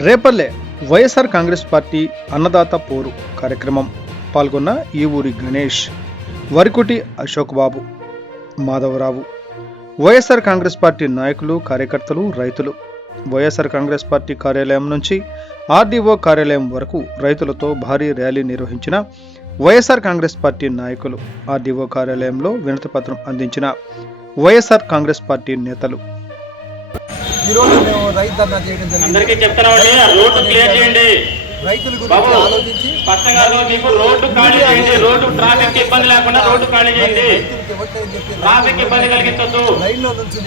Repalle YSR Congress party అన్నదాత పోరు కార్యక్రమం పాల్గొన్న ఈ ఊరి గణేష్, వరికుటి అశోక్ బాబు, మాధవరావు, వైఎస్ఆర్ కాంగ్రెస్ పార్టీ నాయకులు, కార్యకర్తలు, రైతులు. వైఎస్ఆర్ కాంగ్రెస్ పార్టీ కార్యాలయం నుంచి ఆర్డీఓ కార్యాలయం వరకు రైతులతో భారీ ర్యాలీ నిర్వహించిన వైఎస్ఆర్ కాంగ్రెస్ పార్టీ నాయకులు, ఆర్డీఓ కార్యాలయంలో వినతిపత్రం అందించిన వైఎస్ఆర్ కాంగ్రెస్ పార్టీ నేతలు. ఈరోజు మేము రైతు ధర్నా చేయడం జరిగింది. రైతుల గురించి ఆలోచించి లైన్లో నుంచి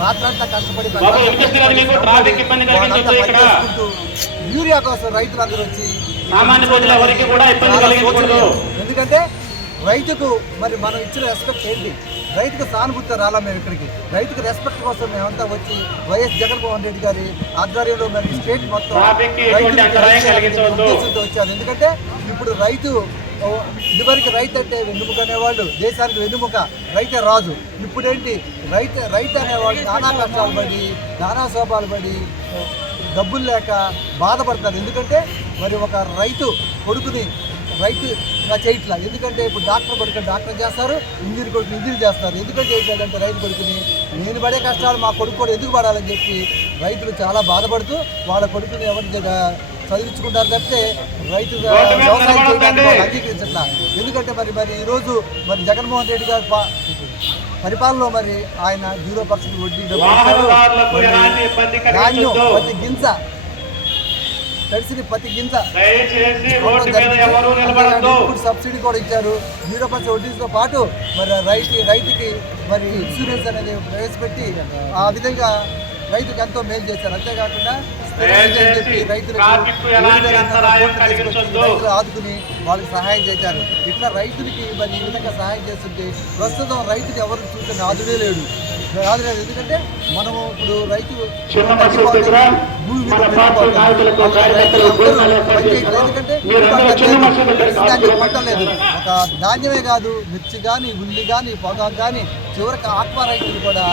రాత్రంతా కష్టపడి యూరియా కోసం రైతులందరూ వచ్చి ఎందుకంటే రైతుకు మరి మనం ఇచ్చిన రెస్పెక్ట్ ఏంటి, రైతుకు సానుభూతి రాలా. మేము ఇక్కడికి రైతుకు రెస్పెక్ట్ కోసం మేమంతా వచ్చి వైఎస్ జగన్మోహన్ రెడ్డి గారి ఆధ్వర్యంలో మరి స్టేట్ మొత్తం ఉద్దేశంతో వచ్చారు. ఎందుకంటే ఇప్పుడు రైతు ఇదివరకు రైతు అంటే వెన్నుముక అనేవాళ్ళు, దేశానికి వెన్నుముక, రైతే రాజు. ఇప్పుడేంటి రైతు అనేవాళ్ళు నానా కష్టాలు పడి, నానా శోభాలు పడి, డబ్బులు లేక బాధపడతారు. ఎందుకంటే మరి ఒక రైతు కొడుకుని రైతుగా చేయట్లా. ఎందుకంటే ఇప్పుడు డాక్టర్ కొడుకు డాక్టర్ చేస్తారు, ఇంజనీర్ కొడుకు ఇంజనీర్ చేస్తారు. ఎందుకంటే చేయట్లేదంటే రైతు కొడుకుని నేను పడే కష్టాలు మా కొడుకు కూడా ఎందుకు పడాలని చెప్పి రైతులు చాలా బాధపడుతూ వాళ్ళ కొడుకుని ఎవరి చదివించుకుంటారు తప్పితే రైతు వ్యవసాయం చేయడానికి వాళ్ళు అంగీకరించట్లా. ఎందుకంటే మరి ఈరోజు మరి జగన్మోహన్ రెడ్డి గారి పరిపాలనలో మరి ఆయన 0% వడ్డీ ధాన్యం ప్రతి గింజ తడిసిన ప్రతి గింజ సబ్సిడీ కూడా ఇచ్చారు. 0% వడ్డీతో పాటు మరి రైతుకి మరి ఇన్సూరెన్స్ అనేది ప్రవేశపెట్టి ఆ విధంగా రైతుకి ఎంతో మేలు చేశారు. అంతేకాకుండా రైతులు ఆదుకుని వాళ్ళకి సహాయం చేశారు. ఇట్లా రైతులకి మరి ఈ విధంగా సహాయం చేస్తుంటే ప్రస్తుతం రైతుకి ఎవరు చూస్తే ఆదుడే లేదు. ఎందుకంటే మనము ఇప్పుడు రైతు భూమి మీద ఎందుకంటే పట్టలేదు. ఒక ధాన్యమే కాదు, మిర్చి కానీ, ఉల్లి కానీ, పొగాకు కానీ, చివరికి ఆత్మ రైతులు కూడా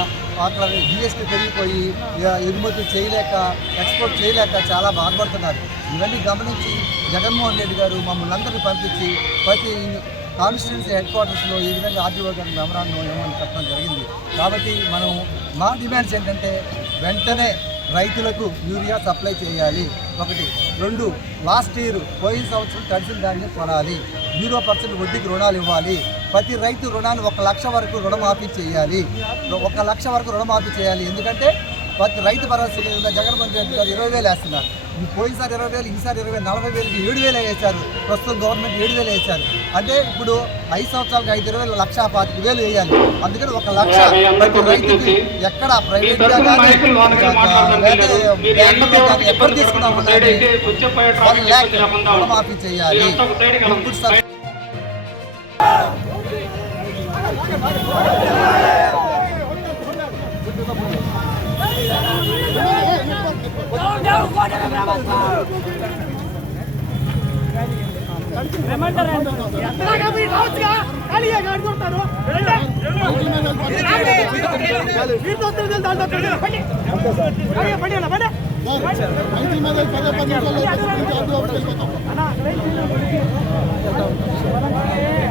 అక్కడ జిఎస్టీ పెరిగిపోయి ఎగుమతి చేయలేక, ఎక్స్పోర్ట్ చేయలేక చాలా బాధపడుతున్నారు. ఇవన్నీ గమనించి జగన్మోహన్ రెడ్డి గారు మమ్మల్ని అందరినీ పంపించి ప్రతి కాన్స్టిట్యున్సీ హెడ్ క్వార్టర్స్లో ఈ విధంగా ఆర్టీఓ గారి మెమరాండం ఏమని చెప్పడం జరిగింది. కాబట్టి మనం మా డిమాండ్స్ ఏంటంటే వెంటనే రైతులకు యూరియా సప్లై చేయాలి. 1, 2 లాస్ట్ ఇయర్ పోయిన సంవత్సరం తడిసిన దాన్ని కొనాలి. 0% వడ్డీకి రుణాలు ఇవ్వాలి. ప్రతి రైతు రుణాన్ని 1 లక్ష వరకు రుణమాఫీ చేయాలి. 1 లక్ష వరకు రుణమాఫీ చేయాలి. ఎందుకంటే ప్రతి రైతు భరోసా జగన్మోహన్ రెడ్డి గారు 20,000 వేస్తున్నారు. పోయినసారి 20,000, ఈసారి 40,000కి 7,000 వేశారు. ప్రస్తుతం గవర్నమెంట్ 7,000 వేశారు. అంటే ఇప్పుడు 5 సంవత్సరాలకు 5,20,000 1,25,000 వేయాలి. అందుకని 1 లక్ష ప్రతి రైతుకి ఎక్కడ ప్రైవేట్ ఎక్కడ తీసుకున్నాం 1 lakh రుణమాఫీ చేయాలి.